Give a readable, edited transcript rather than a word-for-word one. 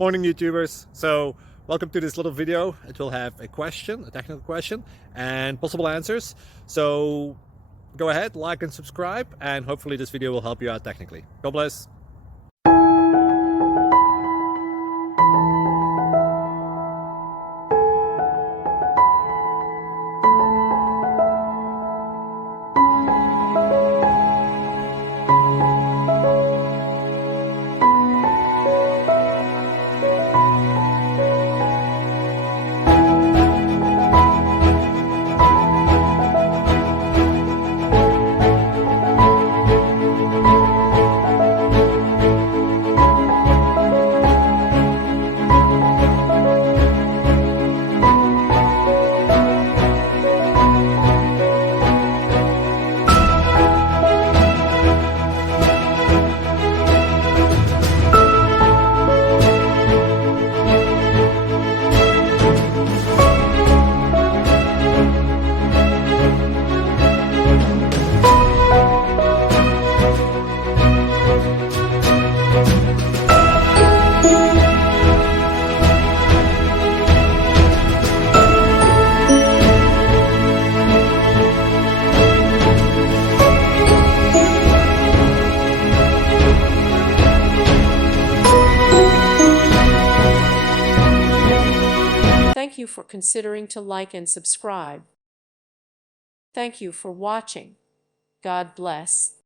Morning YouTubers. So welcome to this little video. It will have a question, a technical question, and possible answers. So go ahead, like and subscribe, and hopefully this video will help you out technically. God bless. Thank you for considering to like and subscribe. Thank you for watching. God bless.